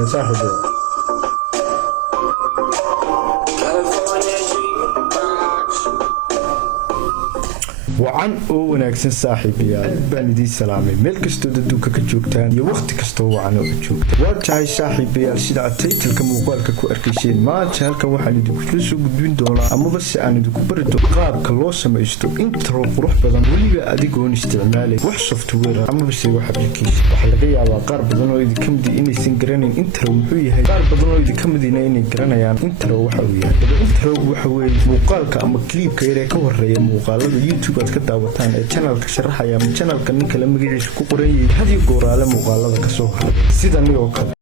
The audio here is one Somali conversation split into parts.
jeedaa saaxiibada. wacan oo wanaagsan saaxiibayaal baan idin salaamay meel kastoo dadduunka ka joogtaan iyo waqti kastoo wacan oo joogtaan. waa tahay saaxiibayaal sida aad taytilka muuqaalka ku arkayseen maanta halkan waxaan idinku soo gudbin doonaa amaba si aan idinku bari doono qaabka loo samaysto intro qurux badan weliba adigoon isticmaalay wax software amaba se wax application. waxaa laga yaabaa qaar badan oo idinka mid inaysan garanayn intro muxuu yahay, qaar badan oo idinka mid inay garanayaan intro waxa uu yahay. intro waxa weeye muuqaalka ama clipka yar ee ka horeeya muuqaalada YouTube ka daawataan ee channelka sharaxaya ama channelka ninka la magaciisa ku qoran yahay hadii gooraale muuqaalada ka soo haray sida oo kale.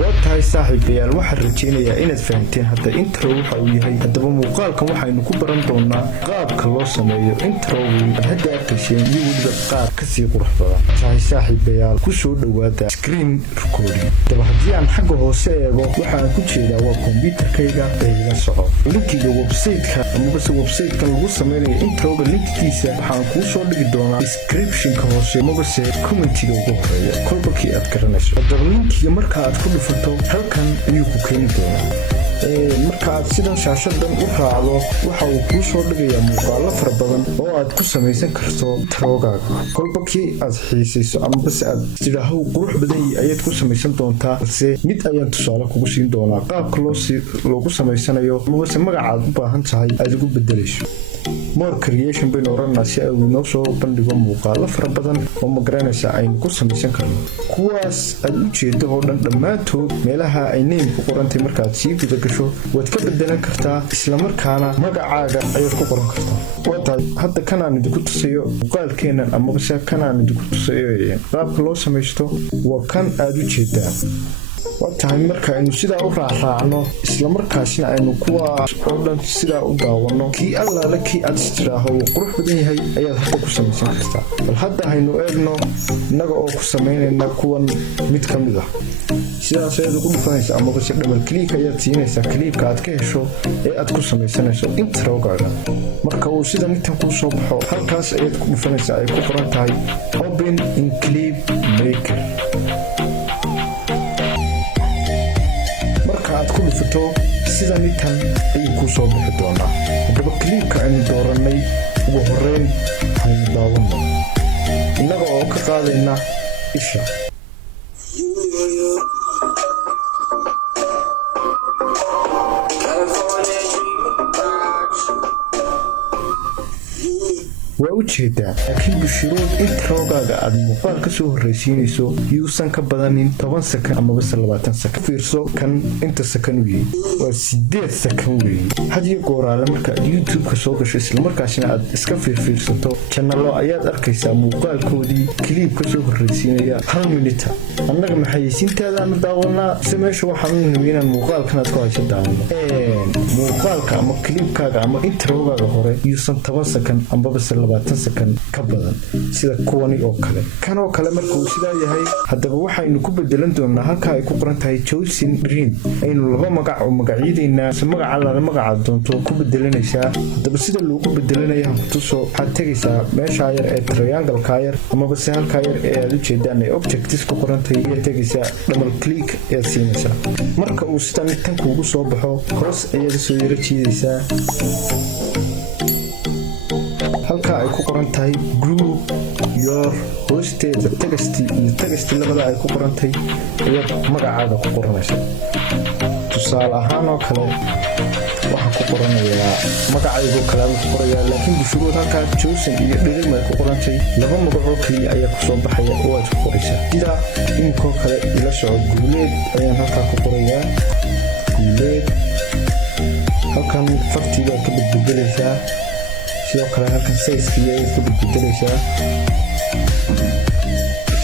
waa tahay saaxiibayaal waxaan rajaynayaa inaad fahanteen hadda intro waxa uu yahay. haddaba muuqaalkan waxaynu ku baran doonaa qaabka loo sameeyo intro hadda arkayseen iyo weliba qaab kasii qurux badan. tahay saaxiibayaal ku soo dhawaada screen recording. haddaba haddii aan xagga hoose eego waxaan ku jeedaa waa kombiyuutarkayga ee ila soco linkiga website-ka amaba se website-kan lagu sameynayo introga linkkiisa waxaan kuu soo dhigi doonaa description-ka hoose amaba se commentiga ugu horeeya kolbakii aad garanayso. haddaba linkiga marka aad ku halkan ayuu ku keeni doonaa. marka aad sidan shaashadan u raacdo waxa uu kuu soo dhigayaa muuqaalo fara badan oo aad ku samaysan karto trogaaga kolba kii aad xiisayso amaba se aad tidhaaho qurux badan ayaad ku samaysan doontaa. balse mid ayaan tusaale kugu siin doonaa qaabka loogu samaysanayo amaba se magacaad u baahan tahay aad ugu bedelayso. more creation baynu oranaa si ay inoo soo bandhigo muuqaalo fara badan oo magaranaysa aynu ku samaysan karno. kuwaas aad u jeedo oo dhan dhammaantood meelaha ay name ku qorantay markaad sii guda gasho waad ka bedelan kartaa islamarkaana magacaaga ayaad ku qoran kartaa. waatahay hadda kanaan idinku tusayo muuqaalkeenan amaba se kanaan idinku tusayo qaabka loo samaysto waa kan aad u jeedaan. waa tahay marka aynu sidaa u raacraacno islamarkaasina aynu kuwaas oo dhan sidaa u daawano kii allaale kii aad istiraaho uu qurux badan yahay ayaad hadda ku samaysan kartaa. bal hadda haynu eegno innaga oo ku samaynayna kuwan mid ka mid ah. sidaas ayaad ugu dhufanaysa amaba se dhamal kliik ayaad siinaysaa kliibka aad ka hesho ee aad ku samaysanayso introgaaga. marka uu sida midkan kuu soo baxo halkaas ayaad ku dhufanaysaa ay ku qoran tahay open in clip maker. aad ku dhufato sida midkan ayuu kuu soo bixi doonaa. haddaba kliibka aynu dooranay ugu horeyn aynu daawano innaga oo ka qaadayna isha. waa u jeedaa laakiin bushirood introgaaga aad muuqaal ka soo horraysiinayso yuusan ka badanin 10 sakan amaba 20 sakan. fiirso kan inta sakan u yahay waa 8 sakan weeye. hadiyo gooraale marka aad youtube-ka soo gasho islamarkaasina aad iska fiirfiirsato channelo ayaad arkaysaa muuqaalkoodii kliib ka soo horraysiinaya 1 minute. annaga maxayeysiintaadaanu daawanaa se meesha waxaan u nimi inaan muuqaalkan aad ku hayso daawano. muuqaalka ama kliibkaaga ama introgaaga hore yuusan 10 sakan amaba 20 sakan ka badan sida kuwani oo kale. kan oo kale markuu sidaa yahay haddaba waxaynu ku bedelan doonaa halka ay ku qoran tahay choosing dream. aynu laba magac oo magacyadeena se magaca lana magaca doonto ku bedelanaysaa. haddaba sida loogu bedelanaya tuso waxaad tegaysaa meesha yar ee triangle-ka yar amaba se halka yar ee aad u jeedaan ee objectives ku qoran tahay ayaad tegaysaa double click ayaad siinaysaa. marka uu sidan tan kuugu soo baxo hoos ayaad soo yara jiidaysaa halka ay ku qoran tahay group your hoosteeda tagasti labada ay ku qoran tahay ayaad magacaaga ku qoranaysa. tusaale ahaan oo kale waxaan ku qoranayaa magacaygu kale ku qorayaa laakiin bushurood halkaa joosan iyo dhirim ay ku qorantay laba magacoo kaliya ayaa ku soo baxaya oo aad ku qoraysaa. sida iminkoo kale ila soco guuleed ayaan halkaa ku qorayaa guuleed. halkan fartiibaad ka bedbedelaysaa sidoo kale halkan sayskiiya ayaad ka bedbedelaysaa.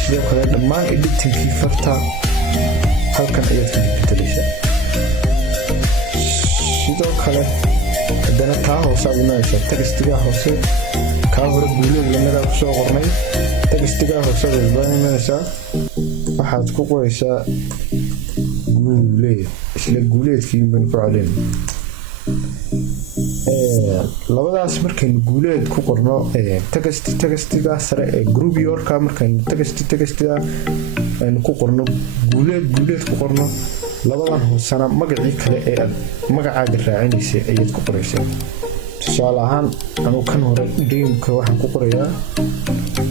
sidoo kale dhammaan editingkii farta halkan ayaad ka bedbedelaysaa. sidoo kale haddana taa hoose aad imanaysaa tagastigaa hoose kaa hore guuleed lanagaa ku soo qornay tagastigaa hoose aad imanaysaa waxaad ku qoraysaa guuleed isla guuleedkii baan ku celin. labadaas markaynu guuleed ku qorno tagastiga sare ee group yorka markaynu tagastiga aynu ku qorno guuleed ku qorno labadan hoosana magacii kale ee magacaaga raacinaysa ayaad ku qoraysaa tusaale ahaan anu kan hore dreamka waxaan ku qorayaa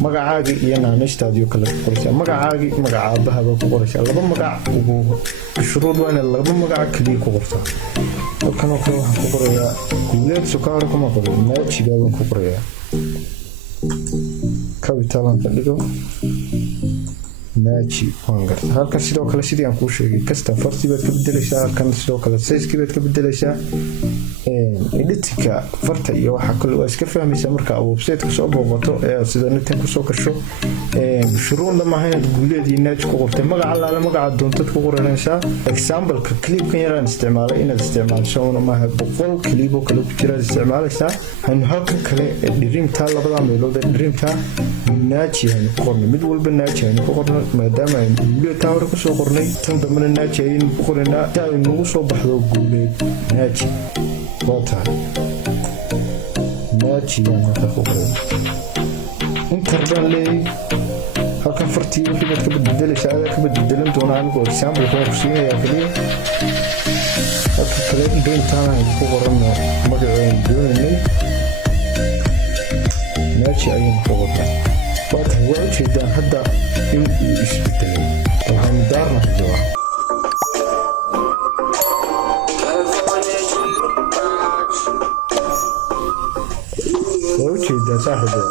magacaaga iyo naanaystaadiyo kale ku qoraysaa magacaagii magacaabahaba ku qoraysaa laba magac ugu shuruud waa inaad laba magac kaliya ku qortaa halkan oo kale waxaan ku qorayaa guuleed sukaaro kuma qoro naajigaabaan ku qorayaa kabitalan ka dhigo naaji waan gartaa halkan sidoo kale sidii aan kuu sheegay kasta farti baad ka bedelaysaa halkan sidoo kale sayskii baad ka bedelaysaa editka farta iyo waxa kale waa iska fahmaysaa marka website-ka soo booqato ee sida netan ku soo gasho shuruudna ma ahayn guuleed iyo naaj ku qortay magaca la magaca doontad ku qoranaysaa example-ka clip-kan yaraan isticmaalay inaad isticmaasho una maaha boqol clip oo kale ku jira isticmaalaysaa haynu halkan kale dreamta labada meelood ee dreamta naaji haynu ku qornay mid walba naaji haynu ku qornay maadaama aynu guuleed taa hore ku soo qornay tan dambena naaji aynu ku qoraynaa si ay nagu soo baxdo guuleed naaji water naaji ayaan ku qoray interban lay halkan fartii wixii baad ka bedelaysaa aad ka bedelan doonaa anigu example ku siinaya kaliya halka kale dreamtaan aynu ku qorano magaceen doonaynay naaji ayaan ku qoray water waa ujeedaan hadda in uu isbedelay waxaan daarnahay jawaa وجهي صاحبي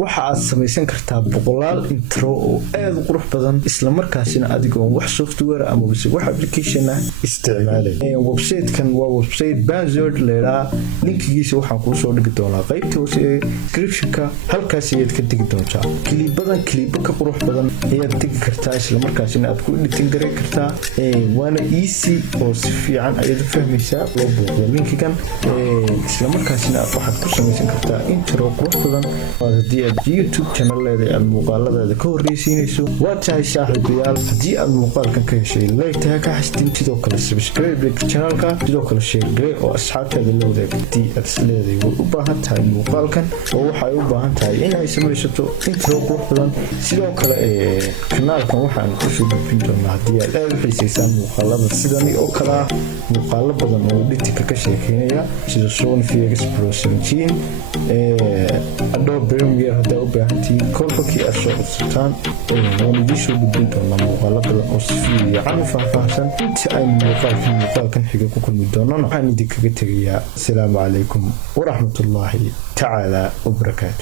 waxa aad samaysan kartaa boqolaal intro oo aad u qurux badan isla markaasina adigoo wax software ama wax application ah isticmaalay website-kan waa website Banzord leeyahay linkigiisa waxaan kuu soo dhigi doonaa qaybta hoose ee description-ka halkaas ayaad ka digi doontaa clip ka qurux badan ayaad digi kartaa isla markaasina aad ku editing gareyn kartaa waana easy oo si fiican ayaad u fahmaysaa loo booqdo linkigan isla markaasina waxaad ku samaysan kartaa intro qurux badan oo YouTube channel leedahay muuqaaladeeda ka horeysiinayso waa tahay saaxiibayaal haddii aad muuqaalkan ka heshay like tahay ka xastin sidoo kale subscribe channelka sidoo kale share gare oo asxaabtaada la wadaag haddii aad isleedahay way u baahan tahay muuqaalkan oo waxay u baahan tahay inay samaysato intro qurux badan sidoo kale kanaalkan waxaan ku soo gudbin doonaa haddii aad aad u xiisaysaan muuqaalada sidani oo kale ah muuqaalo badan oo editka ka sheekeynaya sida Sony VX Pro 17 Adobe Premiere هذا وبهانتي كل بكي أشياء السلطان ونبيشوا بدون الله مغالبة الأصفية عن فهفهسن تأي مقال كان حقيقة كل مدوننا عن ديك السلام عليكم ورحمة الله تعالى وبركاته.